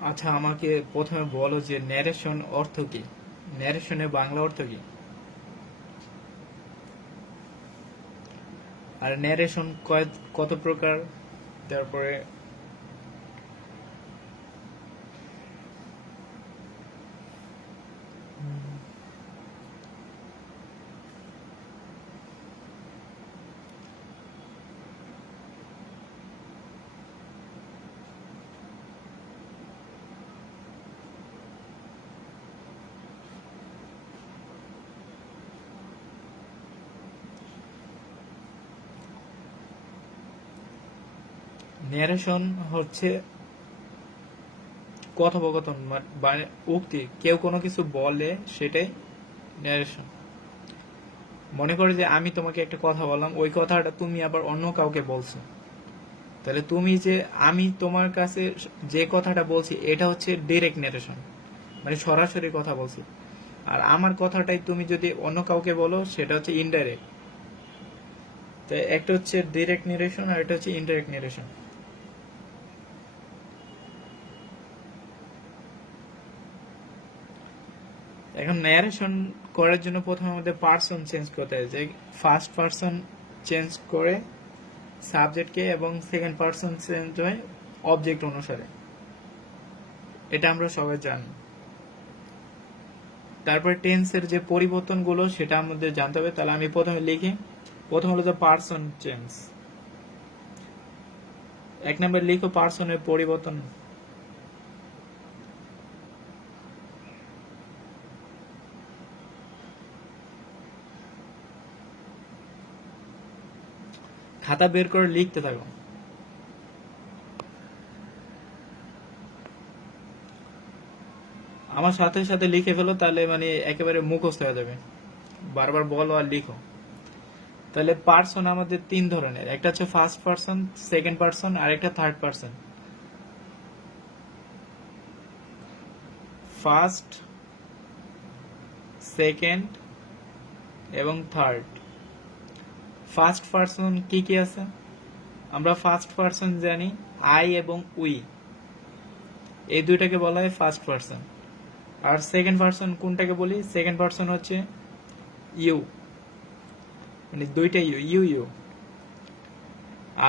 আচ্ছা, আমাকে প্রথমে বলো যে ন্যারেশন অর্থ কি? ন্যারেশনের বাংলা অর্থ কি? আর ন্যারেশন কত প্রকার? তারপরে ন্যারেশন হচ্ছে কথোপকথন, মানে উক্তি, কেউ কোনো কিছু বলে সেটাই ন্যারেশন। মনে করো যে আমি তোমাকে একটা কথা বললাম, ওই কথাটা তুমি আবার অন্য কাউকে বলছো, তাহলে তুমি যে আমি তোমার কাছে যে কথাটা বলছি এটা হচ্ছে ডিরেক্ট ন্যারেশন, মানে সরাসরি কথা বলছি। আর আমার কথাটাই তুমি যদি অন্য কাউকে বলো সেটা হচ্ছে ইনডাইরেক্ট। তো একটা হচ্ছে ডিরেক্ট ন্যারেশন আর এটা হচ্ছে ইনডাইরেক্ট ন্যারেশন। এখন ন্যারেশন করার জন্য প্রথমে আমাদের পার্সন চেঞ্জ করতে হয়, যে ফার্স্ট পার্সন চেঞ্জ করে সাবজেক্টকে এবং সেকেন্ড পার্সন চেঞ্জ হয় অবজেক্ট অনুসারে। এটা আমরা সবাই জানি। তারপরে টেন্সের যে পরিবর্তনগুলো সেটা আমাদের জানতে হবে। তাহলে আমি প্রথমে লিখি, প্রথম হলো যে পার্সন চেঞ্জ। এক নম্বর লিখো পার্সনের পরিবর্তন। খাতা বের করে লিখতে থাকো। আমার সাথে সাথে লিখে ফেলো, তাহলে মানে একেবারে মুখস্থ হয়ে যাবে। বারবার বলো আর লিখো। তাহলে পার্সন আমাদের তিন ধরনের, একটা হচ্ছে ফার্স্ট পার্সন, সেকেন্ড পার্সন আর একটা থার্ড পার্সন। ফার্স্ট, সেকেন্ড এবং থার্ড। ফার্স্ট পার্সন কি কি আছে? আমরা ফার্স্ট পার্সন জানি আই এবং উই, এই দুইটাকে বলা হয় ফার্স্ট পার্সন। আর সেকেন্ড পার্সন কোনটাকে বলি? সেকেন্ড পার্সন হচ্ছে ইউ, মানে দুইটা ইউ, ইউ ইউ।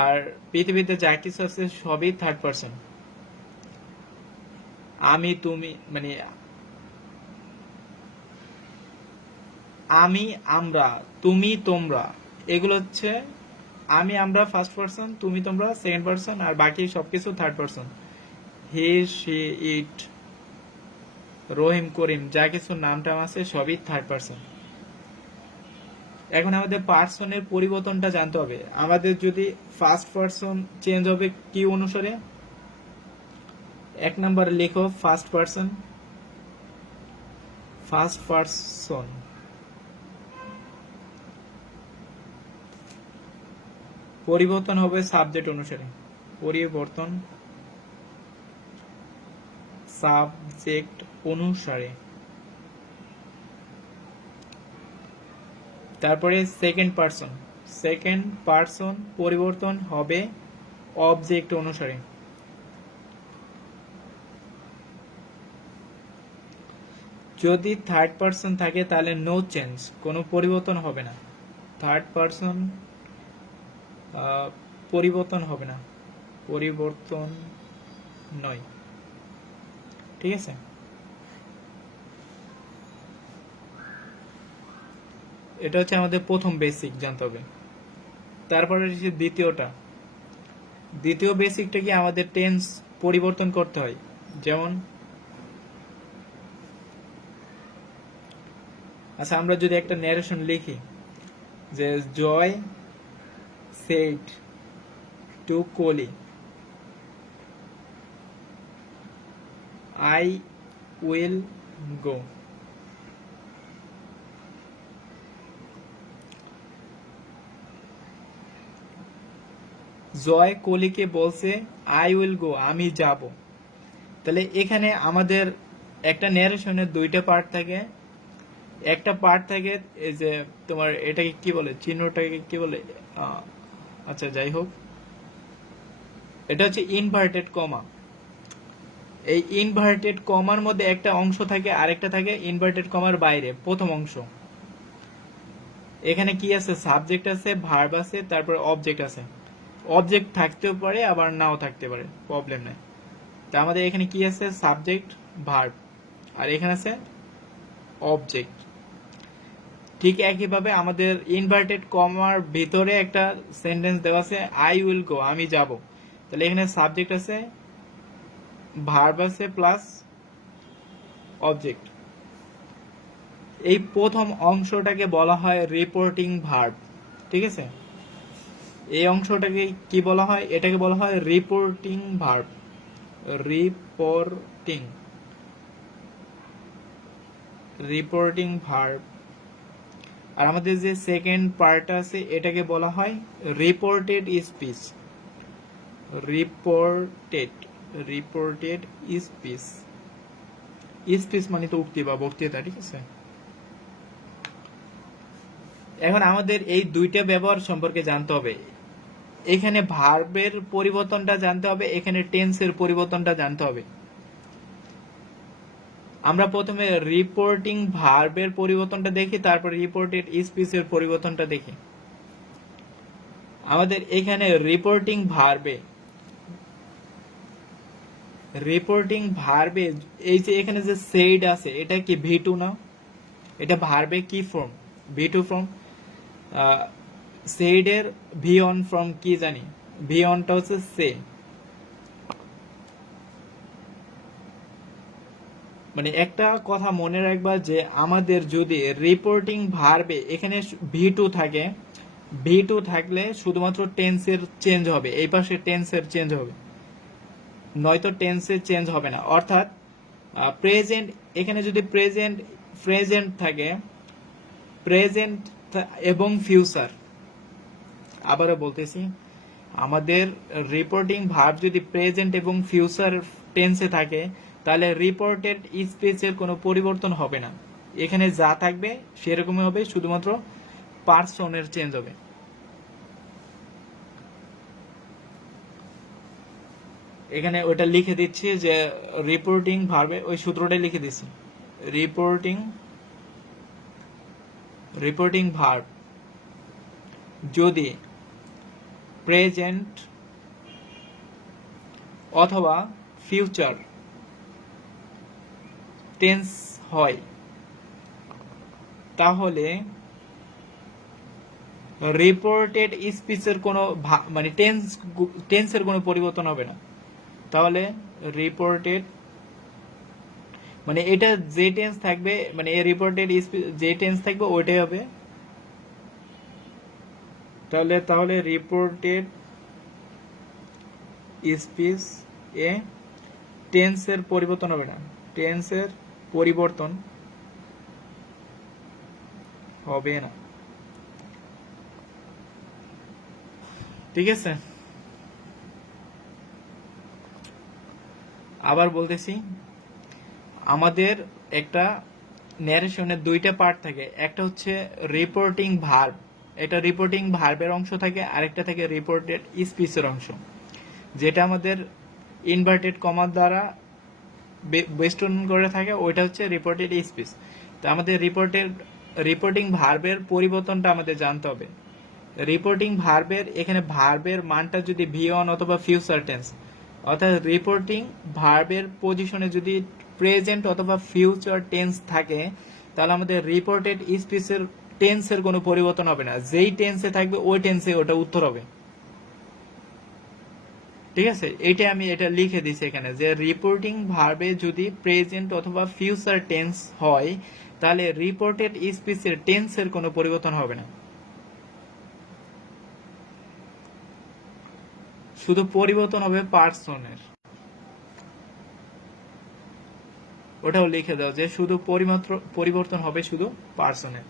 আর পৃথিবীতে যা কিছু আছে সবই থার্ড পার্সন। আমি, তুমি, মানে আমি, আমরা, তুমি, তোমরা, এগুলো হচ্ছে আমি, আমরা ফার্স্ট পার্সন, তুমি, তোমরা সেকেন্ড পার্সন, আর বাকি সবকিছু থার্ড পার্সন। হি, সি, ইট, রহিম, করিম, যা কিছু নাম টাম আছে সবই থার্ড পার্সন। এখন আমাদের পার্সনের পরিবর্তনটা জানতে হবে। আমাদের যদি ফার্স্ট পার্সন চেঞ্জ হবে কি অনুসারে? এক নম্বরে লেখো ফার্স্ট পার্সন। ফার্স্ট পার্সন পরিবর্তন হবে সাবজেক্ট অনুসারে। পরিবর্তন সাবজেক্ট অনুসারে। তারপরে সেকেন্ড পার্সন, সেকেন্ড পার্সন পরিবর্তন হবে অবজেক্ট অনুসারে। যদি থার্ড পার্সন থাকে তাহলে নো চেঞ্জ, কোনো পরিবর্তন হবে না। থার্ড পার্সন পরিবর্তন হবে না, পরিবর্তন নয়। ঠিক আছে? এটা হচ্ছে আমাদের প্রথম বেসিক জানতে হবে। তারপরে হচ্ছে দ্বিতীয়টা। দ্বিতীয় বেসিকটা কি? আমাদের টেন্স পরিবর্তন করতে হয়। যেমন আচ্ছা, আমরা যদি একটা ন্যারেশন লিখি যে Joy said to Kohli, I will go. Joy কোহলিকে বলছে আই উইল গো, আমি যাব। তাহলে এখানে আমাদের একটা ন্যারেশনের দুইটা পার্ট থাকে। একটা পার্ট থাকে এই যে তোমার এটাকে কি বলে, চিহ্নটাকে কি বলে, আচ্ছা যাই হোক, এটা হচ্ছে ইনভার্টেড কমা। এই ইনভার্টেড কমার মধ্যে একটা অংশ থাকে, আরেকটা থাকে ইনভার্টেড কমার বাইরে, প্রথম অংশ। এখানে কি আছে? সাবজেক্ট আছে, ভার্ব আছে, তারপরে অবজেক্ট আছে। অবজেক্ট থাকতেও পারে আবার নাও থাকতে পারে, প্রবলেম নাই। তা আমাদের এখানে কি আছে? সাবজেক্ট, ভার্ব, আর এখানে আছে অবজেক্ট। ঠিক একইভাবে আমাদের ইনভার্টেড কমার ভিতরে একটা সেন্টেন্স দেওয়া আছে, আই উইল গো, আমি যাব। তাহলে এখানে সাবজেক্ট আছে, ভার্ব আছে, প্লাস অবজেক্ট। এই প্রথম অংশটাকে বলা হয় রিপোর্টিং ভার্ব। ঠিক আছে, এই অংশটাকে কি বলা হয়? এটাকে বলা হয় reporting verb. Reporting, reporting verb. আর আমাদের যে সেকেন্ড পার্ট আছে এটাকে বলা হয় reported speech. Reported, reported speech. Speech মানে তো উক্তি বা বক্তৃতা। ঠিক আছে, এখন আমাদের এই দুইটা ব্যবহার সম্পর্কে জানতে হবে। এখানে ভার্বের পরিবর্তনটা জানতে হবে, এখানে টেন্সের পরিবর্তনটা জানতে হবে। আমরা প্রথমে রিপোর্টিং ভার্বের পরিবর্তনটা দেখি, তারপর রিপোর্টেড স্পিচের পরিবর্তনটা দেখি। আমাদের এখানে রিপোর্টিং ভার্বে, রিপোর্টিং ভার্বে এই যে এখানে যে সেইড আছে, এটা কি ভি2 না? এটা ভার্বে কি ফর্ম? ভি2 ফর্ম। সেইড এর ভি1 ফর্ম কি জানি? ভি1টা হচ্ছে সে। মানে একটা কথা মনে রাখবা যে আমাদের যদি রিপোর্টিং ভার্বে এখানে ভি2 থাকে, ভি2 থাকলে শুধুমাত্র টেন্সের চেঞ্জ হবে, এই পাশে টেন্সের চেঞ্জ হবে, নয়তো টেন্সের চেঞ্জ হবে না। অর্থাৎ প্রেজেন্ট, এখানে যদি প্রেজেন্ট প্রেজেন্ট থাকে, প্রেজেন্ট এবং ফিউচার, আবারও বলতেছি, আমাদের রিপোর্টিং ভার্ব যদি প্রেজেন্ট এবং ফিউচার টেন্সে থাকে তাহলে রিপোর্টেড স্পিচের কোনো পরিবর্তন হবে না। এখানে যা থাকবে সেরকমই হবে, শুধুমাত্র পার্সনের চেঞ্জ হবে। এখানে ওটা লিখে দিচ্ছি যে রিপোর্টিং ভার্বে ওই সূত্রটাই লিখে দিচ্ছি। রিপোর্টিং ভার্ব যদি প্রেজেন্ট অথবা ফিউচার টেন্স হয় তাহলে রিপোর্টেড স্পিচের কোনো মানে টেন্সের কোনো পরিবর্তন হবে না। তাহলে রিপোর্টেড মানে এটা যে টেন্স থাকবে, মানে এই রিপোর্টেড যে টেন্স থাকবে ওইটাই হবে। তাহলে রিপোর্টেড স্পিচ এ টেন্সের পরিবর্তন হবে না, টেন্সের পরিবর্তন হবে না। ঠিক আছে, আবার বলতেছি, আমাদের একটা ন্যারেশনের দুইটা পার্ট থাকে, একটা হচ্ছে রিপোর্টিং ভার্ব, এটা রিপোর্টিং ভার্বের অংশ থাকে, আরেকটা থাকে রিপোর্টেড স্পিচের অংশ, যেটা আমাদের ইনভার্টেড কমার দ্বারা বেষ্টন করে থাকে, ওইটা হচ্ছে রিপোর্টেড স্পিচ। তো আমাদের রিপোর্টিং ভার্বের পরিবর্তনটা আমাদের জানতে হবে। রিপোর্টিং ভার্বের এখানে ভার্বের মানটা যদি ভি1 অথবা ফিউচার টেন্স, অর্থাৎ রিপোর্টিং ভার্বের পজিশনে যদি প্রেজেন্ট অথবা ফিউচার টেন্স থাকে তাহলে আমাদের রিপোর্টেড স্পিচের টেন্সের কোনো পরিবর্তন হবে না, যেই টেন্সে থাকবে ওই টেন্সে ওটা উত্তর হবে। ঠিক আছে, এটা লিখে দিছি এখানে যে রিপোর্টিং ভার্বে যদি প্রেজেন্ট অথবা ফিউচার টেন্স হয় তাহলে রিপোর্টেড স্পিচের টেন্সের কোনো পরিবর্তন হবে না, শুধু পরিবর্তন হবে পার্সনের। ওটাও লিখে দাও যে শুধু পরিবর্তন হবে শুধু পার্সনের।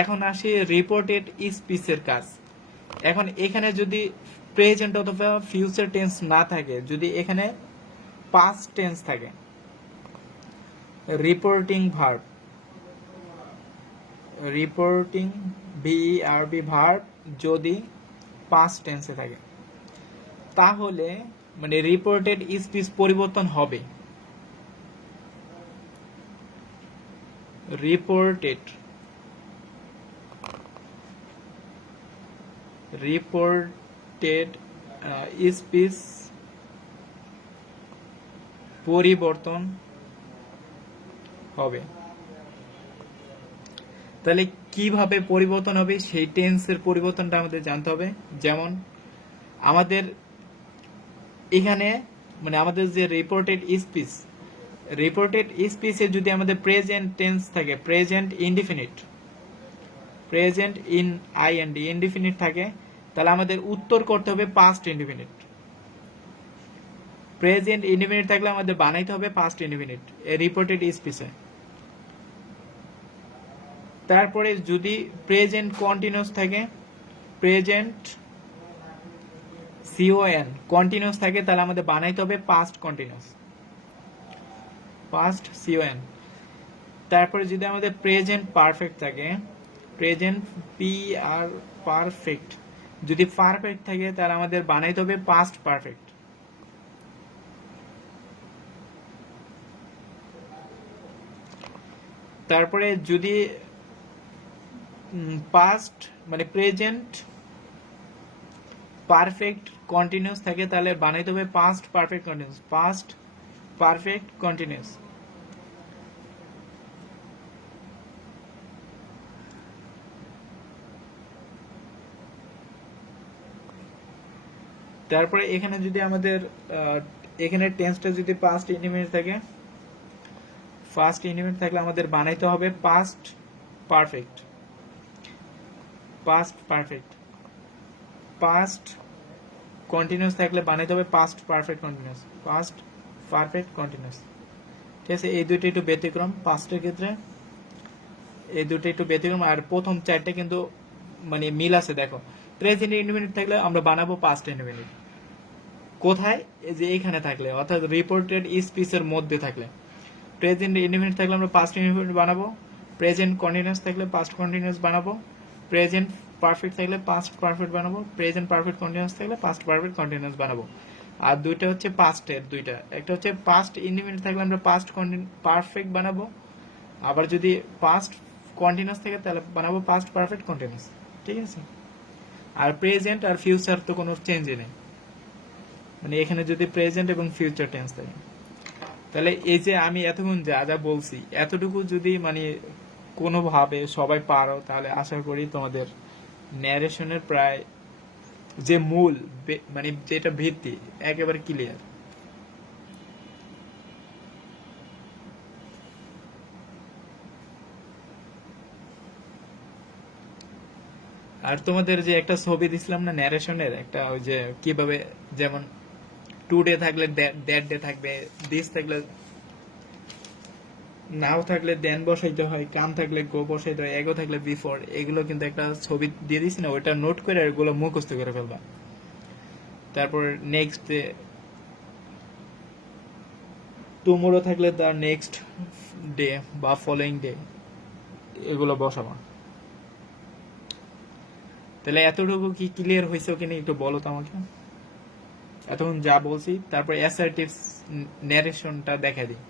এখন আসি রিপোর্টেড স্পিচের কাজ। এখন এখানে যদি প্রেজেন্ট অথবা ফিউচার টেন্স না থাকে, যদি এখানে পাস্ট টেন্স থাকে, রিপোর্টিং ভার্ব, রিপোর্টিং ভিইআরবি ভার্ব যদি পাস্ট টেন্সে থাকে তাহলে মানে রিপোর্টেড স্পিচ পরিবর্তন হবে। reported স্পিচ পরিবর্তন হবে। তাহলে কিভাবে পরিবর্তন হবে সেই টেন্সের পরিবর্তনটা আমাদের জানতে হবে। যেমন আমাদের এখানে মানে আমাদের যে রিপোর্টেড স্পিচে যদি আমাদের প্রেজেন্ট টেন্স থাকে, present indefinite, present in IND indefinite থাকে, তাহলে আমাদের উত্তর করতে হবে পাস্ট ইনডিফিনিট। প্রেজেন্ট ইনডিফিনিট থাকলে আমাদের বানাইতে হবে পাস্ট ইনডিফিনিট রিপোর্টেড স্পিচে। তারপরে যদি প্রেজেন্ট কন্টিনিউয়াস থাকে, প্রেজেন্ট সিওএন কন্টিনিউয়াস থাকে, তাহলে আমাদের বানাইতে হবে পাস্ট কন্টিনিউয়াস, পাস্ট সিওএন। তারপরে যদি আমাদের প্রেজেন্ট পারফেক্ট থাকে, প্রেজেন্ট পি আর পারফেক্ট, যদি পারফেক্ট থাকে তাহলে আমাদের বানাইতে হবে পাস্ট পারফেক্ট। তারপরে যদি পাস্ট মানে প্রেজেন্ট পারফেক্ট কন্টিনিউয়াস থাকে, তাহলে বানাইতে হবে past perfect continuous, past perfect continuous. তারপরে এখানে যদি আমাদের এখানে টেন্সটা যদি পাস্ট ইনডিফিনিট থাকে, ফার্স্ট ইনডিফিনিট থাকলে আমাদের বানাইতে হবে past perfect, past perfect. Past continuous থাকলে বানাইতে হবে past perfect continuous, past perfect continuous. ঠিক আছে, এই দুটো একটু ব্যতিক্রম পাস্টের ক্ষেত্রে, এই দুটো একটু ব্যতিক্রম। আর প্রথম চারটে কিন্তু মানে মিল আছে। দেখো প্রেজেন্ট ইনডিফিনিট থাকলে আমরা বানাবো পাস্ট ইনডিফিনিট কোথায়, এই যে এইখানে থাকলে, অর্থাৎ রিপোর্টেড স্পিচের মধ্যে থাকলে। প্রেজেন্ট ইনডিফিনিট থাকলে আমরা পাস্ট ইনডিফিনিট বানাবো, প্রেজেন্ট কন্টিনিউয়াস থাকলে পাস্ট কন্টিনিউয়াস বানাবো, প্রেজেন্ট পারফেক্ট থাকলে পাস্ট পারফেক্ট বানাবো, প্রেজেন্ট পারফেক্ট কন্টিনিউয়াস থাকলে পাস্ট পারফেক্ট কন্টিনিউয়াস বানাবো। আর দুইটা হচ্ছে পাস্টের দুইটা, একটা হচ্ছে পাস্ট ইনডিফিনিট থাকলে আমরা পাস্ট পারফেক্ট বানাবো, আবার যদি পাস্ট কন্টিনিউয়াস থাকে তাহলে বানাবো পাস্ট পারফেক্ট কন্টিনিউয়াস। ঠিক আছে, আর প্রেজেন্ট আর ফিউচার তো কোনো চেঞ্জই নেই, মানে এখানে যদি প্রেজেন্ট এবং ফিউচার টেন্স থাকে। তাহলে এই যে আমি এতক্ষণ যা যা বলছি এতটুকু যদি মানে কোনোভাবে সবাই পারো, তাহলে আশা করি তোমাদের ন্যারেশনের প্রায় যে মূল মানে যেটা ভিত্তি একেবারে ক্লিয়ার। আর তোমাদের যে একটা ছবি দিছিলাম না ন্যারেশনের একটা, ওই যে কিভাবে, যেমন টুডে থাকলে দ্যাট ডে থাকবে, দিস থাকলে নাও থাকলে দেন বসাইতে হয়, কাম থাকলে গো বসাইতে হয়, এগো থাকলে বিফোর, এগুলো কিন্তু একটা ছবি দিয়ে দিছি না, ওইটা নোট করে এগুলো মুখস্থ করে ফেলবা। তারপর নেক্সট ডে, টুমোরো থাকলে তার নেক্সট ডে বা ফলোইং ডে, এগুলো বসাবা। তাহলে এতটুকু কি ক্লিয়ার হয়েছে কিনা একটু বলো তো আমাকে, এতক্ষণ যা বলছি। তারপর অ্যাসার্টিভ ন্যারেশনটা দেখা দিই।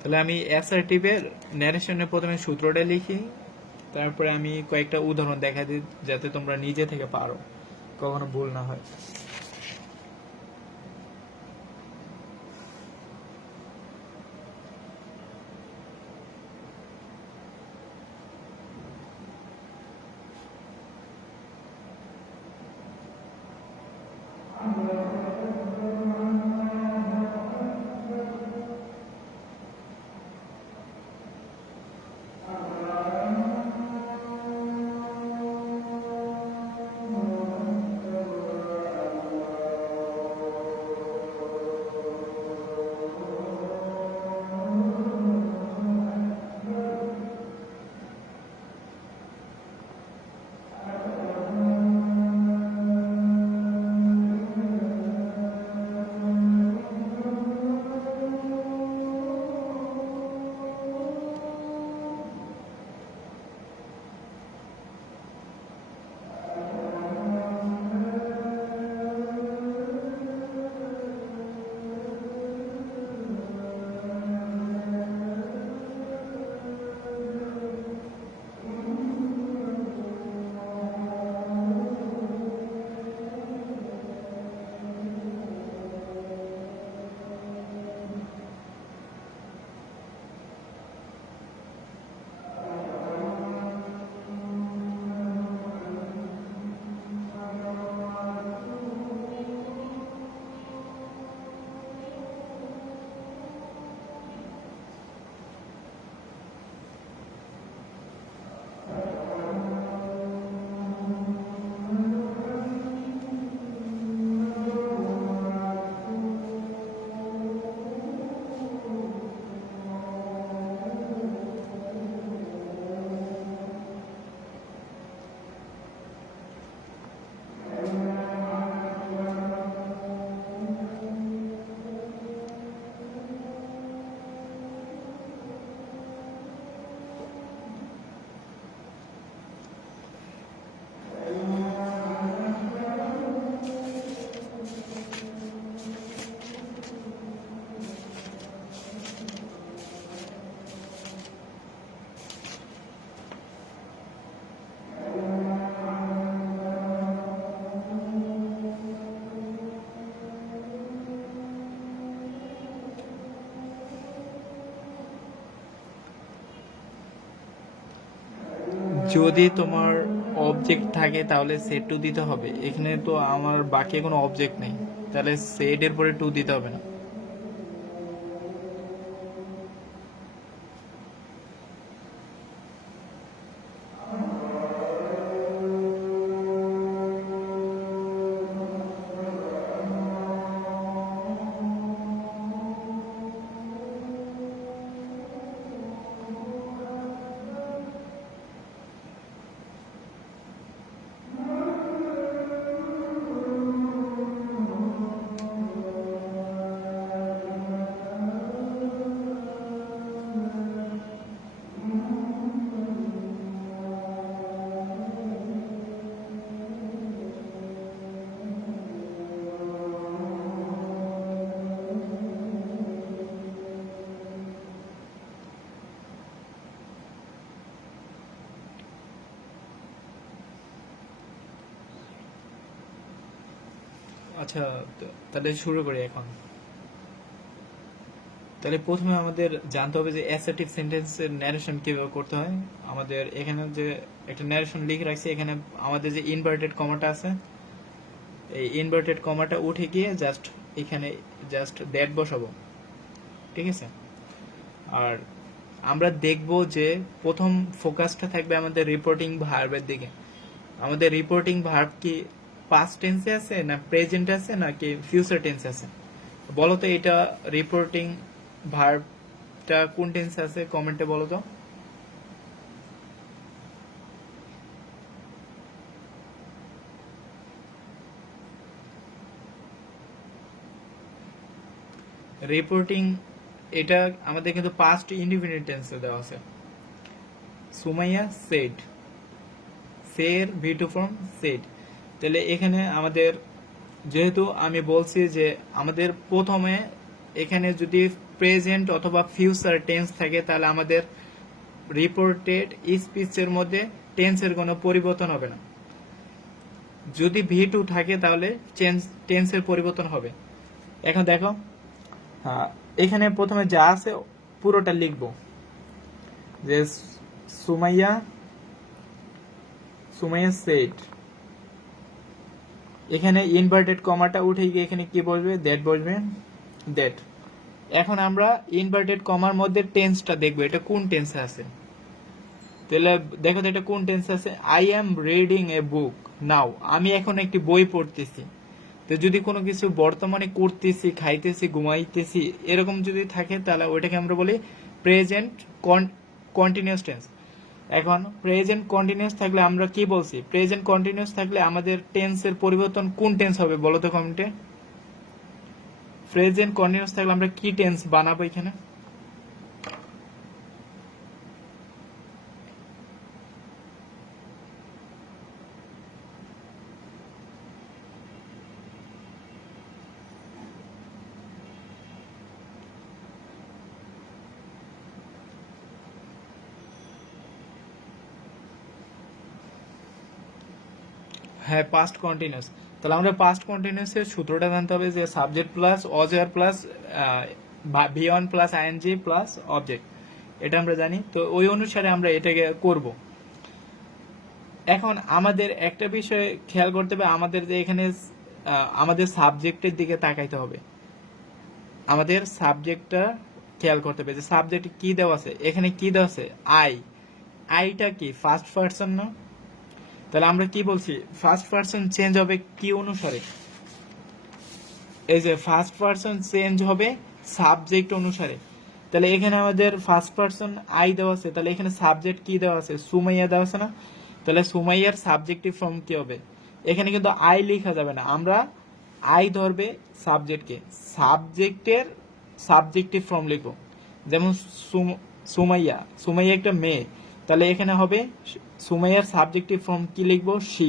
তাহলে আমি অ্যাসার্টিভের ন্যারেশনের প্রথমে সূত্রটা লিখি, তারপরে আমি কয়েকটা উদাহরণ দেখা দিই যাতে তোমরা নিজে থেকে পারো, কখনো ভুল না হয়। যদি তোমার অবজেক্ট থাকে তাহলে সেট টু দিতে হবে। এখানে তো আমার বাকি কোনো অবজেক্ট নেই, তাহলে সেট এর পরে টু দিতে হবে না। আচ্ছা, তাহলে শুরু করি এখন। তাহলে প্রথমে আমাদের জানতে হবে যে অ্যাসার্টিভ সেন্টেন্সের ন্যারেশন কিভাবে করতে হয়। আমাদের এখানে যে একটা ন্যারেশন লিখে রাখছি, এখানে আমাদের যে ইনভার্টেড কমাটা আছে, এই ইনভার্টেড কমাটা উঠে গিয়ে জাস্ট এখানে জাস্ট দ্যাট বসাবো, ঠিক আছে। আর আমরা দেখব যে প্রথম ফোকাসটা থাকবে আমাদের রিপোর্টিং ভার্বের দিকে। আমাদের রিপোর্টিং ভার্ব কি পাস্ট টেন্সে আছে না প্রেজেন্ট আছে নাকি ফিউচার টেন্সে আছে? বলো তো এটা রিপোর্টিং ভার্বটা কোন টেন্সে আছে, কমেন্টে বলো তো। রিপোর্টিং এটা আমাদের কিন্তু পাস্ট ইনডিফিনিট টেন্সে দেওয়া আছে। সুমাইয়া সেড, সের ভি টু ফর্ম সেড। তাহলে এখানে আমাদের যেহেতু আমি বলছি যে আমাদের প্রথমে এখানে যদি প্রেজেন্ট অথবা ফিউচার টেন্স থাকে তাহলে আমাদের রিপোর্টেড স্পিচের মধ্যে টেন্সের কোনো পরিবর্তন হবে না। যদি ভি টু থাকে তাহলে টেন্সের পরিবর্তন হবে। এখন দেখো, এখানে প্রথমে যা আছে পুরোটা লিখব, যে সুমাইয়া সেড, এখানে ইনভার্টেড কমাটা উঠে গিয়ে এখানে কি বসবে, দ্যাট বসবে, দ্যাট। এখন আমরা ইনভার্টেড কমার মধ্যে টেন্সটা দেখবো, এটা কোন টেন্সে আছে। তাহলে দেখো তো এটা কোন টেন্সে আছে। আই এম রিডিং এ বুক নাও, আমি এখন একটি বই পড়তেছি। তো যদি কোনো কিছু বর্তমানে করতেছি, খাইতেছি, ঘুমাইতেছি এরকম যদি থাকে তাহলে ওইটাকে আমরা বলি প্রেজেন্ট কন্টিনিউয়াস টেন্স। এখন প্রেজেন্ট কন্টিনিউয়াস থাকলে আমরা কি বলছি, প্রেজেন্ট কন্টিনিউয়াস থাকলে আমাদের টেন্সের পরিবর্তন কোন টেন্স হবে বলো তো কমেন্টে। প্রেজেন্ট কন্টিনিউয়াস থাকলে আমরা কি টেন্স বানাবো এখানে। হ্যাঁ, পাস্ট কন্টিনিউয়াস। তাহলে আমরা পাস্ট কন্টিনিউয়াসের সূত্রটা জানতে হবে যে সাবজেক্ট প্লাস অজার plus V one plus ING plus object, এটা আমরা জানি। তো ওই অনুসারে আমরা এটাকে করব। এখন আমাদের একটা বিষয় খেয়াল করতে হবে, আমাদের যে এখানে আমাদের সাবজেক্টের দিকে তাকাইতে হবে। আমাদের সাবজেক্টটা খেয়াল করতে হবে যে সাবজেক্ট কি দেওয়া আছে। এখানে কি দেওয়া আছে, আই। আইটা কি ফার্স্ট পারসন না? তাহলে আমরা কি বলছি, ফার্স্ট পারসন চেঞ্জ হবে কি অনুসারে, এই যে ফার্স্ট পারসন চেঞ্জ হবে সাবজেক্ট অনুসারে। তাহলে এখানে আমাদের ফার্স্ট পারসন আই দেওয়া আছে, তাহলে এখানে সাবজেক্ট কি দেওয়া আছে, সুমাইয়া দেওয়া আছে না? তাহলে সুমাইয়ার সাবজেক্টিভ ফর্ম কি হবে, এখানে কিন্তু আই লেখা যাবে না, আমরা আই ধরবে সাবজেক্টকে, সাবজেক্টের সাবজেক্টিভ ফর্ম লিখবো। যেমন সুমাইয়া, সুমাইয়া একটা মেয়ে, তাহলে এখানে হবে সুমাইয়ার সাবজেক্টিভ ফর্ম কি লিখবো, শি।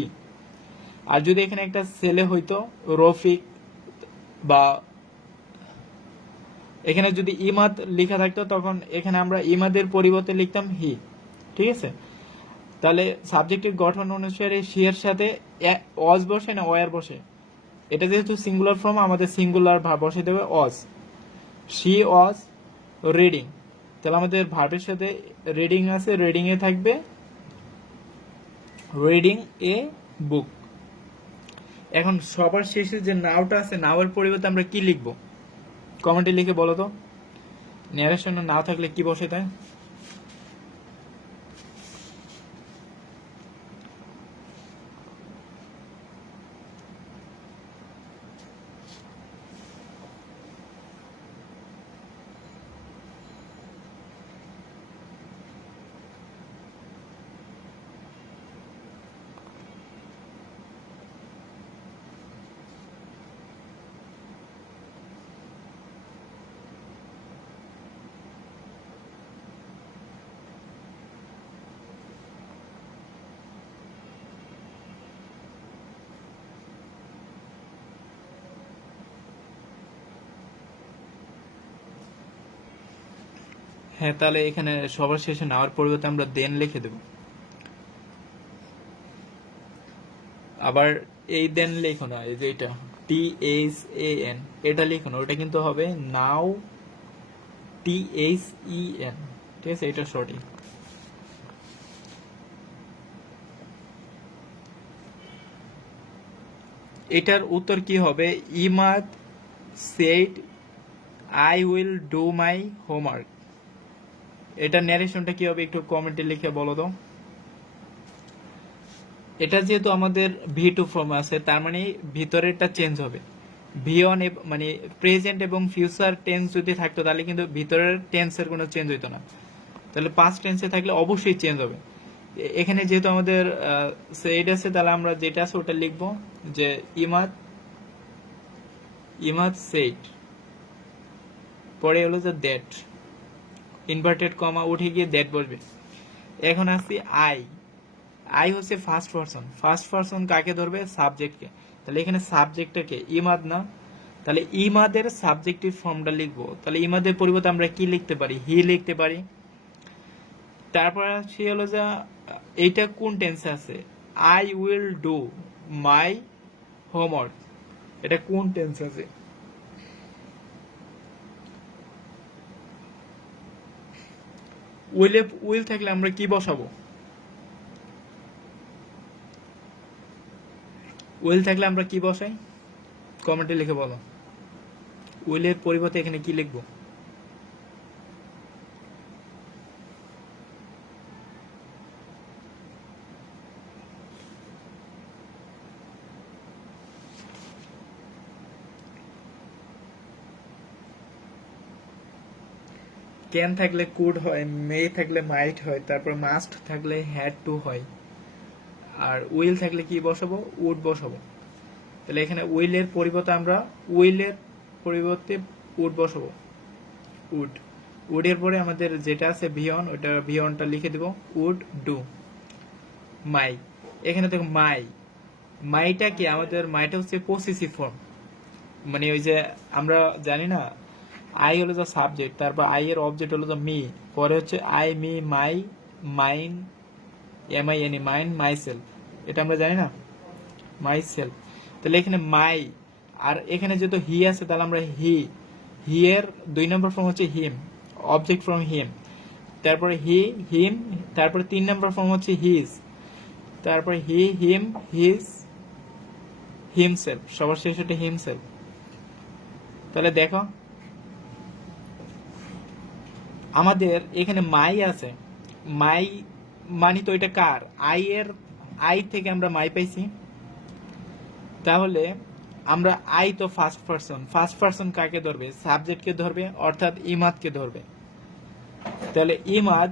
আর যদি এখানে একটা ছেলে হইতো রফিক, বা এখানে যদি ইমাদ লেখা থাকতো তখন এখানে আমরা ইমাদের পরিবর্তে লিখতাম হি, ঠিক আছে। তাহলে সাবজেক্টের গঠন অনুসারে শি এর সাথে অজ বসে না ওয়ার বসে, এটা যেহেতু সিঙ্গুলার ফর্ম আমাদের সিঙ্গুলার ভার্ব বসে দেবে অজ। শি ওয়াজ রিডিং, তাহলে আমাদের ভার্বের সাথে রিডিং আছে, রিডিং এ থাকবে রিডিং এ বুক। এখন সবার শেষে যে নাওটা আছে, নাওয়ের পরিবর্তে আমরা কি লিখবো? কমেন্টে লিখে বলো তো। ন্যারেশনে নাও থাকলে কি বসে তাই? হ্যাঁ, তাহলে এখানে সবার শেষে নাওয়ার পরিবর্তে আমরা দেন লিখে দেব। আবার এই দেন লিখো না, এই যে এটা THAN, এটা লিখো না, ওটা কিন্তু হবে নাও THEN। ঠিক আছে, এটা সঠিক। এটার উত্তর কি হবে? Imad said I will do my homework. এটা ন্যারেশনটা কি হবে একটু কমেন্টে লিখে বলো তো। এটা যেহেতু আমাদের V2 ফর্ম আছে, তার মানে ভিতরেরটা চেঞ্জ হবে। V1 মানে প্রেজেন্ট এবং ফিউচার টেন্স যদি থাকতো তাহলে কিন্তু ভিতরের টেন্সের কোনো চেঞ্জ হইতো না, তাহলে পাস্ট টেন্সে থাকলে অবশ্যই চেঞ্জ হবে। এখানে যেহেতু আমাদের সেড আছে, তাহলে আমরা যেটা আছে ওটা লিখবো যে ইমাদ সেড, পরে হলো যে দ্যাট, ইনভার্টেড কমা উঠে গিয়ে দ্যাট বসবে। এখন আসছি আই হচ্ছে ফার্স্ট পারসন কাকে ধরবে? সাবজেক্টকে। তাহলে এখানে সাবজেক্টটাকে ইমাদ না, তাহলে ইমাদের সাবজেক্টিভ ফর্মটা লিখবো। তাহলে ইমাদের পরিবর্তে আমরা কি লিখতে পারি? হি লিখতে পারি। তারপর সে হলো যে এইটা কোন টেন্সে আছে? I will do my homework, এটা কোন টেন্স আছে? উইল থাকলে আমরা কি বসাবো? উইল থাকলে আমরা কি বসাই? কমেন্টে লিখে বলো। উইলের পরিবর্তে এখানে কি লিখবো? ক্যান থাকলে কুড হয়, মে থাকলে মাইট হয়, তারপর মাস্ট থাকলে হ্যাড টু হয়, আর উইল থাকলে কি বসাবো? উড বসাবো। তাহলে এখানে উইলের পরিবর্তে উড বসাবো। উডের পরে আমাদের যেটা আছে ভিয়ন, ওইটা ভিয়নটা লিখে দিব উড ডু মাই। এখানে দেখো মাইটা কি আমাদের? মাইটা হচ্ছে পসেসিভ ফর্ম, মানে ওই যে আমরা জানি না আই হলো যে সাবজেক্ট, তারপর আই এর অবজেক্ট হলো যে মি, পরে হচ্ছে I me my mine MINE mind my self, এটা আমরা জানি না, মাই সেলফ। তাহলে এখানে মাই, আর এখানে যেহেতু হি আছে তাহলে আমরা হি এর 2 নম্বর ফর্ম হচ্ছে হিম, অবজেক্ট ফ্রম হিম, তারপরে হিম, তারপরে 3 নম্বর ফর্ম হচ্ছে হিজ, তারপরে হিম, হিজ, হিমসেলফ, সবার শেষে এটা হিমসেলফ। তাহলে দেখো আমাদের এখানে মাই আছে, মাই মানে তো এটা কার? আই থেকে আমরা মাই পাইছি, তাহলে আমরা আই তো ফার্স্ট পারসন কাকে ধরবে? সাবজেক্টকে ধরবে, অর্থাৎ ইমাদকে ধরবে। তাহলে ইমাদ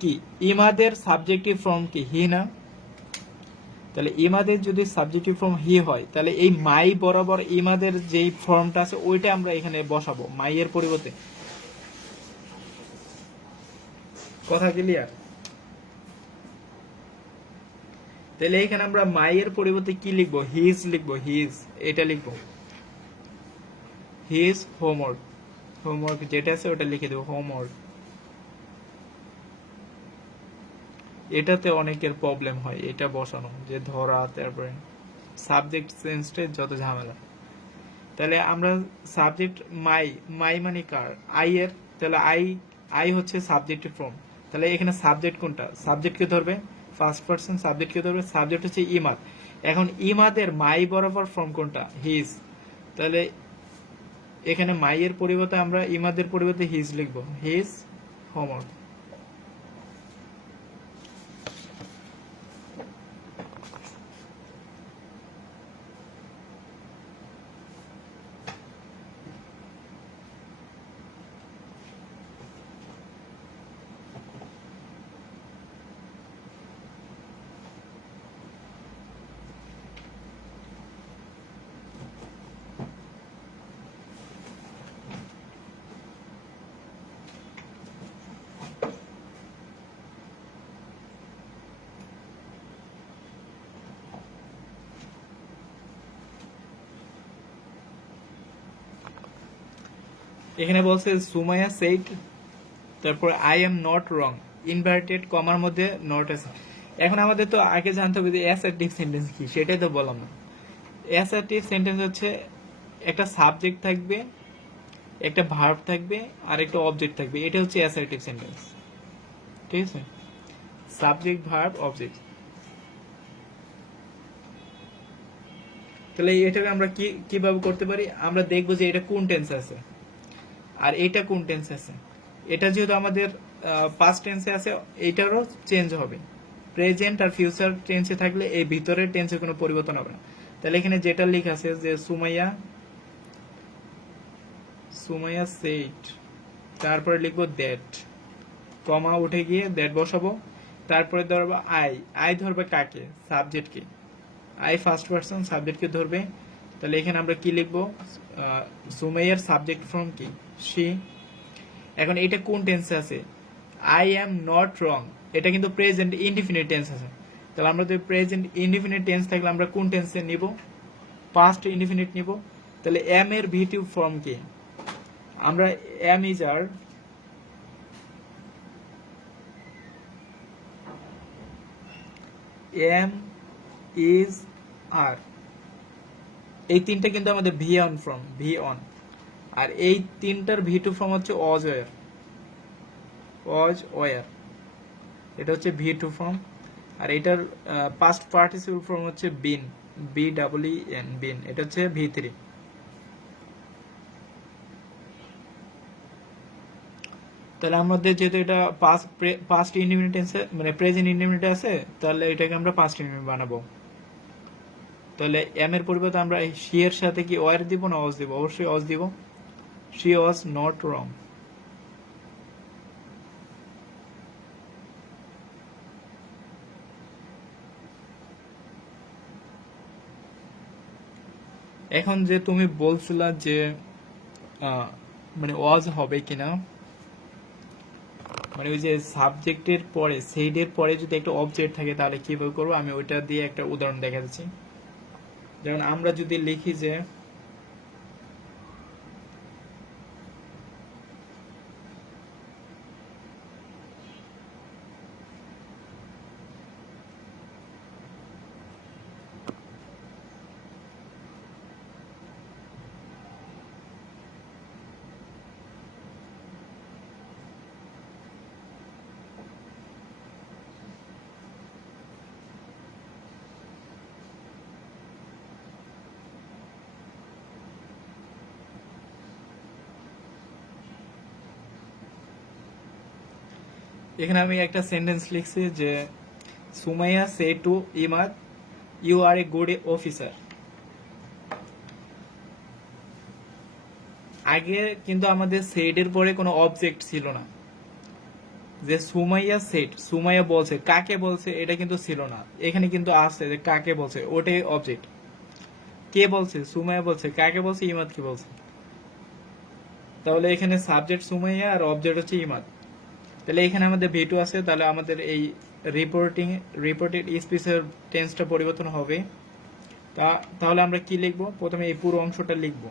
কি? ইমাদের সাবজেক্টিভ ফর্ম কি? হি না? তাহলে ইমাদের যদি সাবজেক্টিভ ফর্ম হি হয়, তাহলে এই মাই বরাবর ইমাদের যেই ফর্মটা আছে ওইটা আমরা এখানে বসাবো মাই এর পরিবর্তে। কথা ক্লিয়ার? তাহলে এখানে আমরা মাই এর পরিবর্তে কি লিখবো? হিজ লিখবো, হিজ, এটা লিখবো হিজ হোমওয়ার্ক যেটা আছে ওটা লিখে দেবো হোমওয়ার্ক। এটাতে অনেকের প্রবলেম হয় এটা বসানো, যে ধরা, তারপরে সাবজেক্ট সেন্সে যত ঝামেলা। তাহলে আমরা সাবজেক্ট মাই মানে কার? আই এর, তাহলে আই হচ্ছে সাবজেক্টিভ ফর্ম, তাহলে এখানে সাবজেক্ট কোনটা? সাবজেক্টকে ধরবে, ফার্স্ট পারসন সাবজেক্টকে ধরবে, সাবজেক্ট হচ্ছে ইমাদ। এখন ইমাদের মাই বরাবর ফর্ম কোনটা? হিজ। তাহলে এখানে মাইয়ের পরিবর্তে আমরা ইমাদের পরিবর্তে হিজ লিখবো, হিজ হোমওয়ার্ক। এখানে বলছে সুমাইয়া সেইড, তারপর I am not wrong, inverted কমার মধ্যে নট আছে। এখন আমাদের তো আগে জানতে হবে যে অ্যাসার্টিভ সেন্টেন্স কি, সেটাই তো বললাম না। অ্যাসার্টিভ সেন্টেন্স হচ্ছে একটা সাবজেক্ট থাকবে, একটা ভার্ব থাকবে, আর একটা অবজেক্ট থাকবে, এটা হচ্ছে অ্যাসার্টিভ সেন্টেন্স। ঠিক আছে, সাবজেক্ট ভার্ব অবজেক্ট। তাহলে এটাকে আমরা কিভাবে করতে পারি? আমরা দেখবো যে এটা কোন টেন্স আছে আর এটা কোন টেন্স আছে। এটা যেহেতু আমাদের পাস্ট টেন্সে আছে, এটারও চেঞ্জ হবে। প্রেজেন্ট আর ফিউচার টেন্সে থাকলে এই ভিতরের টেন্সে কোনো পরিবর্তন হবে না। তাহলে এখানে যেটা লেখা আছে যে সুমাইয়া সেইড, তারপরে লিখবো দ্যাট, কমা উঠে গিয়ে দ্যাট বসাবো, তারপরে ধরবো আই ধরবে কাকে? সাবজেক্টকে। আই ফার্স্ট পারসন, সাবজেক্টকে ধরবে। তাহলে এখানে আমরা কি লিখবো? সুমাইয়ার সাবজেক্ট ফর্ম কি? শি। এখন এটা কোন টেন্সে আছে? আই অ্যাম নট রং, এটা কিন্তু প্রেজেন্ট ইনডিফিনিট টেন্স আছে। তাহলে আমরা যদি প্রেজেন্ট ইনডিফিনিট টেন্স থাকলে আমরা কোন টেন্সে নিব? পাস্ট ইনডিফিনিট নিব। তাহলে এম এর ভিটিভ ফর্ম কি? আমরা am is are, am is are, এই তিনটা কিন্তু আমাদের V one form, V one. আর এই তিনটার ভি টু ফর্ম হচ্ছে অজ ওয়ার, এটা হচ্ছে ভি টু ফর্ম। আর এটার পাস্ট পার্টিসিপল ফর্ম হচ্ছে বিন, বি ডাবল ই এন, বিন, এটা হচ্ছে ভি থ্রি। তাহলে আমাদের যেহেতু এটা পাস্ট ইনডিফিনিট টেন্সে মানে প্রেজেন্ট ইনডিফিনিট আছে, তাহলে এটাকে আমরা পাস্ট ইনডিফিনিট বানাবো। তাহলে এম এর পরিবর্তে আমরা শি এর সাথে কি ওয়ার দিব না অজ দিব? অবশ্যই অজ দিব। She was not wrong. এখন যে তুমি বলছিলা যে মানে ওয়াজ হবে কিনা, মানে ওই যে সাবজেক্টের পরে সেইডের পরে যদি একটা অবজেক্ট থাকে তাহলে কিভাবে করবো, আমি ওইটা দিয়ে একটা উদাহরণ দেখা যাচ্ছি। যেমন আমরা যদি লিখি যে এখানে আমি একটা সেন্টেন্স লিখছি যে Sumaiya say to Imad, you are a good officer. আগে কিন্তু আমাদের সেটের পরে কোনো অবজেক্ট ছিল না, যে সুমাইয়া সেট, সুমাইয়া বলছে, কাকে বলছে এটা কিন্তু ছিল না। এখানে কিন্তু আছে যে কাকে বলছে, ওটাই অবজেক্ট। কে বলছে? সুমাইয়া বলছে। কাকে বলছে? ইমাদ কি বলছে। তাহলে এখানে সাবজেক্ট সুমাইয়া আর অবজেক্ট হচ্ছে ইমাদ। তাহলে এখানে আমাদের ভি টু আছে, তাহলে আমাদের এই রিপোর্টেড স্পিচের টেন্সটা পরিবর্তন হবে। তাহলে আমরা কি লিখবো? প্রথমে এই পুরো অংশটা লিখবো।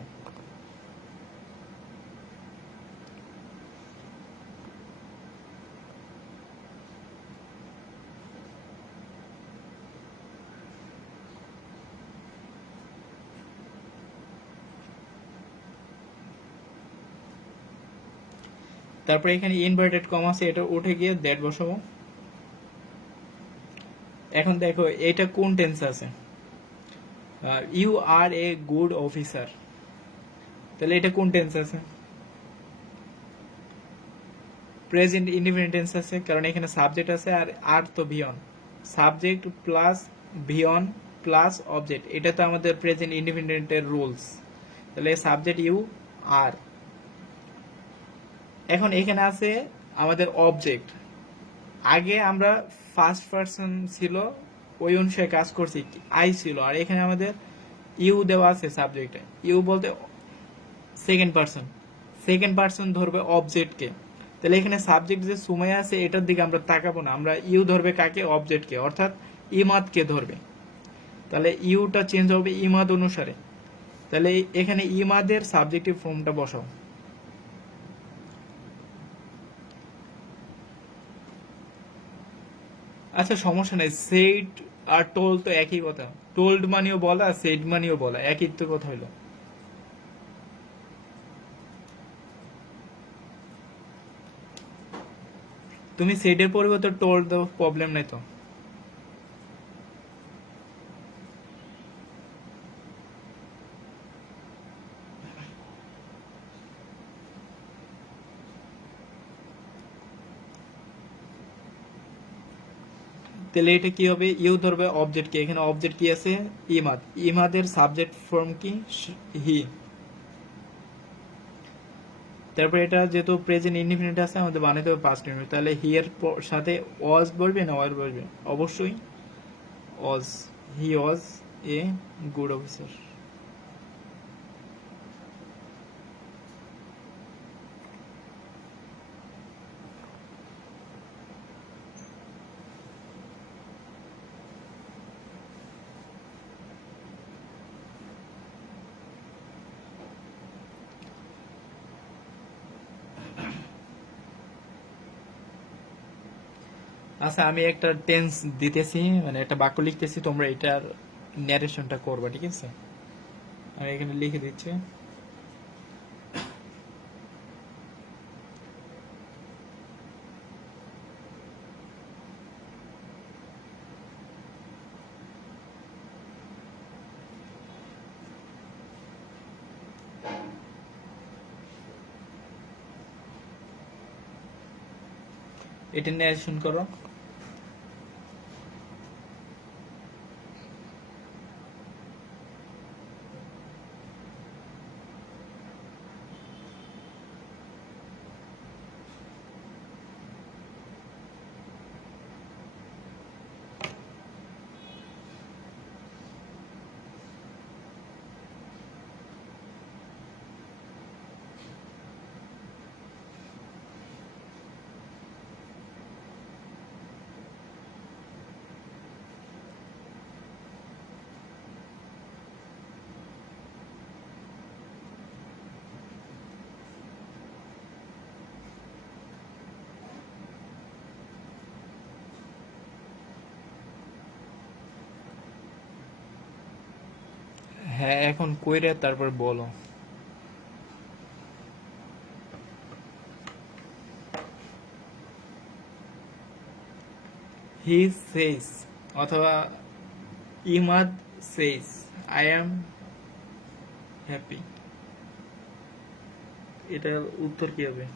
তারপরে এখানে ইনভার্টেড কম আছে, এটা উঠে গিয়ে দ্যাট বসাবো। এখন দেখো এটা কোন টেন্স আছে, you are a good officer, তাহলে এটা কোন টেন্স আছে? প্রেজেন্ট ইন্ডিপেন্ডেন্ট টেন্স আছে, কারণ এখানে সাবজেক্ট আছে আর আর তো ভিয়ন, সাবজেক্ট প্লাস ভিয়ন প্লাস অবজেক্ট, এটা তো আমাদের প্রেজেন্ট ইন্ডিপেন্ডেন্টের রুলস। তাহলে সাবজেক্ট ইউ আর। এখন এখানে আছে আমাদের অবজেক্ট, আগে আমরা ফার্স্ট পার্সন ছিল ওই অনুসারে কাজ করছি, আই ছিল, আর এখানে আমাদের ইউ দেওয়া আছে সাবজেক্টে, ইউ বলতে সেকেন্ড পার্সন, সেকেন্ড পার্সন ধরবে অবজেক্টকে। তাহলে এখানে সাবজেক্ট যে সুমাইয়া আছে এটার দিকে আমরা তাকাবো না, আমরা ইউ ধরবে কাকে? অবজেক্টকে, অর্থাৎ ইমাদকে ধরবে। তাহলে ইউটা চেঞ্জ হবে ইমাদ অনুসারে। তাহলে এখানে ইমাদের সাবজেক্টিভ ফর্মটা বসাও। আচ্ছা সমস্যা নাই, সেড আর টোল্ড তো একই কথা, টোল্ড মানিও বলা, সেড মানিও বলা, একই তো কথা হইলো। তুমি সেডের পরিবর্তে টোল্ড দাও, প্রবলেম নাই তো। তাহলে এটা কি হবে? ইউ ধরবে অবজেক্ট কে, এখানে অবজেক্ট কি আছে? ইমাদ, ইমাদের সাবজেক্ট ফর্ম কি? হি। তারপরে এটা যেহেতু প্রেজেন্ট ইনডিফিনিট আছে আমাদের বানাইতে হবে পাস্ট ইনডিফিনিট, তাহলে হি এর সাথে ওয়াজ বলবে না ওয়ার বলবে? অবশ্যই ওয়াজ, হি ওয়াজ এ গুড অফিসার। আচ্ছা আমি একটা টেন্স দিতেছি, মানে একটা বাক্য লিখতেছি, তোমরা এটার ন্যারেশনটা করবা, ঠিক আছে? আমি এখানে লিখে দিচ্ছি। এটা ন্যারেশন করো। হ্যাঁ এখন কইরে তারপর বলো। হি সেজ অথবা Imad says I am happy, এটার উত্তর কি হবে?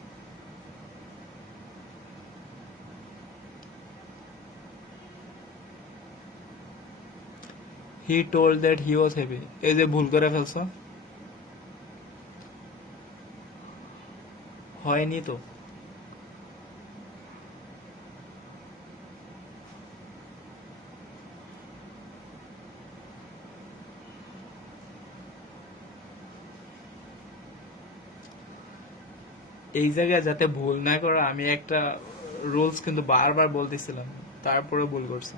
He told that he was happy, এই যে ভুল করে ফেলছো, হয়নি তো। এই জায়গায় যাতে ভুল না করো আমি একটা রুলস কিন্তু বারবার বলতেছিলাম, তারপরে ভুল করছো।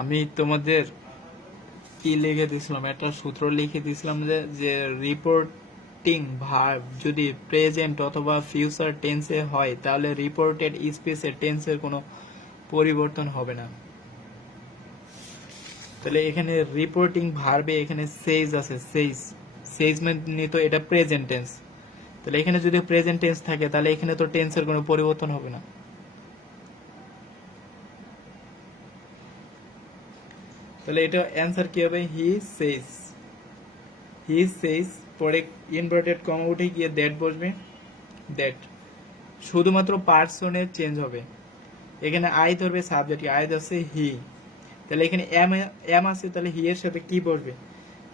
আমি তোমাদের কি লিখে দিছিলাম, একটা সূত্র লিখে দিছিলাম যে রিপোর্টিং ভার্ব যদি প্রেজেন্ট অথবা ফিউচার টেন্সে হয় তাহলে রিপোর্টেড স্পেসের টেন্সের কোনো পরিবর্তন হবে না। তাহলে এখানে রিপোর্টিং ভার্বে এখানে সেইজ আছে, সেইজ মানে তো এটা প্রেজেন্ট টেন্স, তাহলে এখানে যদি প্রেজেন্ট টেন্স থাকে তাহলে এখানে তো টেন্সের কোনো পরিবর্তন হবে না। তাহলে এটা অ্যান্সার কি হবে, হি সেইজ পরে ইনভার্টেড কমা উঠে গিয়ে দ্যাট বসবে, দ্যাট শুধুমাত্র পার্সনের চেঞ্জ হবে। এখানে আই ধরবে সাবজেক্ট, আই ধরছে হি, তাহলে এখানে এম আছে, তাহলে হি এর সাথে কি বসবে,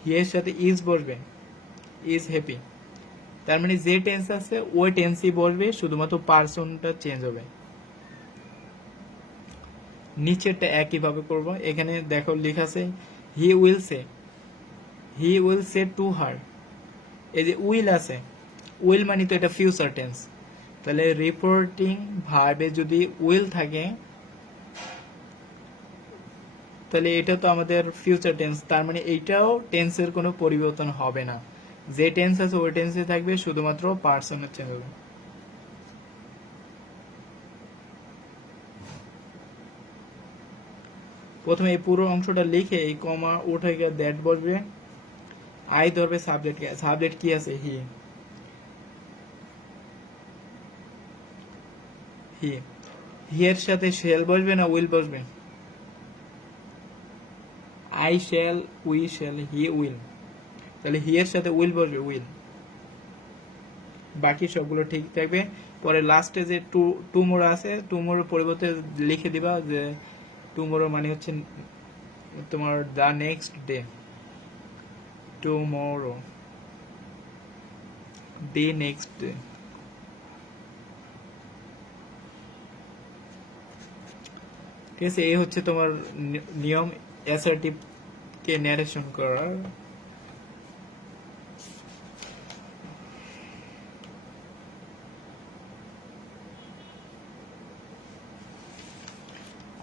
হি এর সাথে ইজ বসবে, ইজ হ্যাপি। তার মানে যে টেন্স আছে ওই টেন্সই বসবে, শুধুমাত্র পার্সনটা চেঞ্জ হবে। নিচেরটা একইভাবে করব। এখানে দেখো লেখা আছে he will say to her, এই যে উইল আছে, উইল মানে তো এটা ফিউচার টেন্স, তাহলে রিপোর্টিং ভার্বে যদি উইল থাকে তাহলে এটা তো আমাদের ফিউচার টেন্স, তার মানে এইটাও টেন্সের কোনো পরিবর্তন হবে না, যে টেন্স আছে ওই টেন্সে থাকবে, শুধুমাত্র পার্সনের চেঞ্জ হবে। প্রথমে এই পুরো অংশটা লিখে এই কমা উঠে গিয়ে দ্যাট বসবে, আই ধরবে সাবজেক্ট, সাবজেক্ট কি আছে, হি, হি এর সাথে শেল বসবে না উইল বসবে, I shall, we shall, he will, তাহলে হি এর সাথে উইল বসবে, উইল। বাকি সবগুলো ঠিক থাকবে। পরে লাস্টে যে টুমোরো আছে, টুমোরোর পরিবর্তে লিখে দিবা যে টুমোরো মানে হচ্ছে তোমার the next day, tomorrow, day next day. ঠিক আছে, এই হচ্ছে তোমার নিয়ম অ্যাসার্টিভ কে ন্যারেশন করার।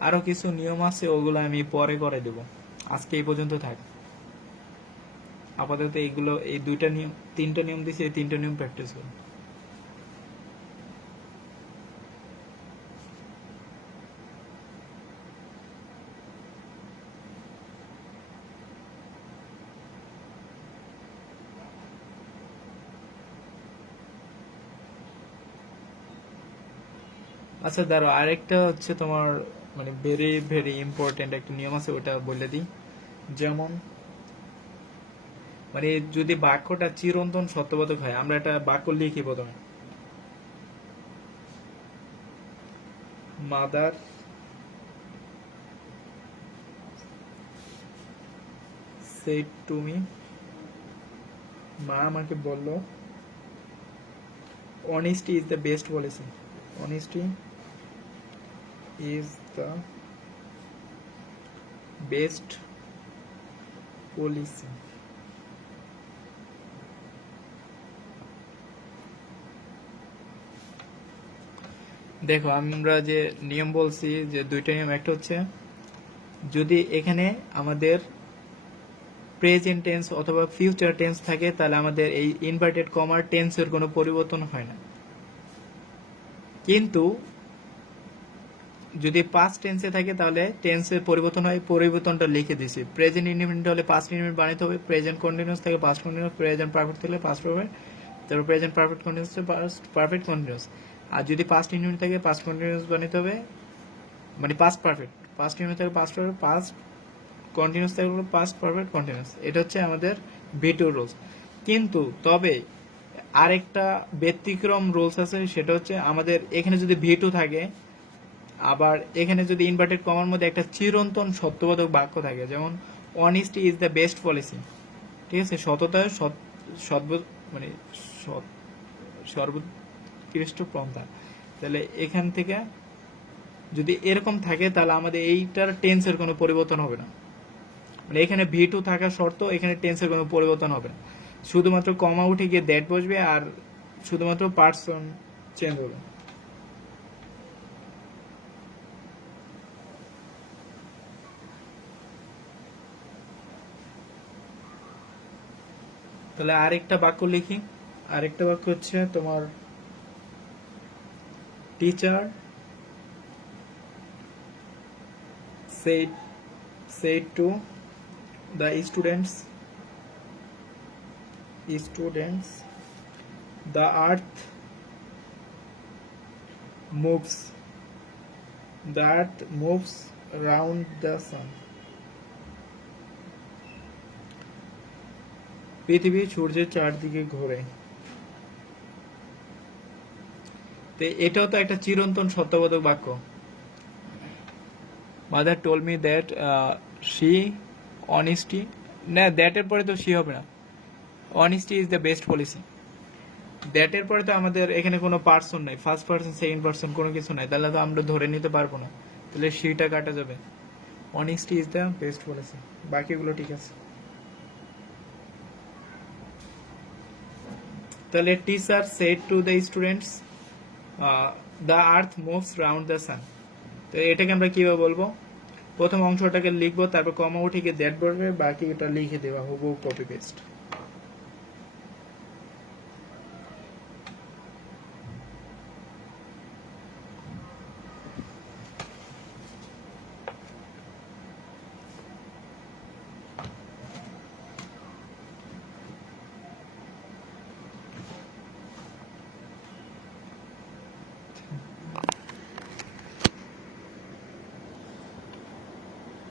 আরো কিছু নিয়ম আছে, ওগুলো আমি পরে করে দেব, আজকে এই পর্যন্ত থাক। আপাতত এইগুলো, এই দুইটা নিয়ম, তিনটা নিয়ম দিছি, এই তিনটা নিয়ম প্র্যাকটিস করো। আচ্ছা দাঁড়াও, আরেকটা হচ্ছে তোমার মানে ভেরি ভেরি ইম্পর্টেন্ট একটা নিয়ম আছে, ওটা বলে দিই। যেমন মানে যদি বাক্যটা চিরন্তন সত্যবোধক হয়, আমরা একটা বাক্য লিখি প্রথমে, মাদার সেড টু মি, মা আমাকে বলল, honesty is the best policy, honesty is the best policy. দেখো আমরা যে নিয়ম বলছি, যে দুইটা নিয়ম, একটা হচ্ছে যদি এখানে আমাদের প্রেজেন্ট টেন্স অথবা ফিউচার টেন্স থাকে তাহলে আমাদের এই ইনভার্টেড কমার টেন্সের কোনো পরিবর্তন হয় না। কিন্তু যদি পাস্ট টেন্সে থাকে তাহলে টেন্সের পরিবর্তন হয়, পরিবর্তনটা লিখে দিছি। প্রেজেন্ট ইনডিফিনিট হলে পাস্ট ইনডিফিনিট বানাইতে হবে, প্রেজেন্ট কন্টিনিউয়াস থাকে পাস্ট কন্টিনিউয়াস, প্রেজেন্ট পারফেক্ট থাকলে পাস্ট পারফেক্ট, তারপর present perfect continuous past perfect continuous. আর যদি পাস্ট ইনডিফিনিট থাকে পাস্ট কন্টিনিউয়াস বানাইতে হবে, মানে পাস্ট পারফেক্ট, পাস্ট ইনডিফিনিট থাকে পাস্ট পারফেক্ট, পাস্ট কন্টিনিউয়াস থাকলে পাস্ট পারফেক্ট কন্টিনিউয়াস। এটা হচ্ছে আমাদের ভিটু রুলস। কিন্তু তবে আরেকটা ব্যতিক্রম রুলস আছে, সেটা হচ্ছে আমাদের এখানে যদি ভিটু থাকে, আবার এখানে যদি ইনভার্টেড কমার মধ্যে একটা চিরন্তন সত্যবোধক বাক্য থাকে, যেমন honesty is the best policy, ঠিক আছে, সততা মানে সর্বোৎকৃষ্ট পন্থা, তাহলে এখান থেকে যদি এরকম থাকে তাহলে আমাদের এইটার টেন্সের কোনো পরিবর্তন হবে না। মানে এখানে ভি2 থাকা শর্ত, এখানে টেন্সের কোনো পরিবর্তন হবে না, শুধুমাত্র কমা উঠে গিয়ে দ্যাট বসবে আর শুধুমাত্র পার্সন চেঞ্জ হবে। তাহলে আরেকটা বাক্য লিখি। আরেকটা বাক্য হচ্ছে তোমার teacher said to the students the earth moves around the sun. পৃথিবী সূর্যের চারদিকে ঘোরে। তো এটাও তো একটা চিরন্তন সত্যবোধক বাক্য। Mother told me that she honesty, না দ্যাট এর পরে তো শি হবে না, honesty is the best policy. That এর পরে তো আমাদের এখানে কোনো পার্সন নাই, ফার্স্ট পার্সন সেকেন্ড পার্সন কোনো কিছু নাই, তাহলে তো আমরা ধরে নিতে পারবো না, তাহলে শিটা কাটা যাবে। Honesty is the best policy, বাকিগুলো ঠিক আছে। তাহলে teacher said to the students the earth moves round the sun. তো এটাকে আমরা কিভাবে বলবো? প্রথম অংশটাকে লিখবো, তারপর কমা উঠে গিয়ে দ্যাট বলবে, বাকি এটা লিখে দেওয়া, হুবহু কপি পেস্ট।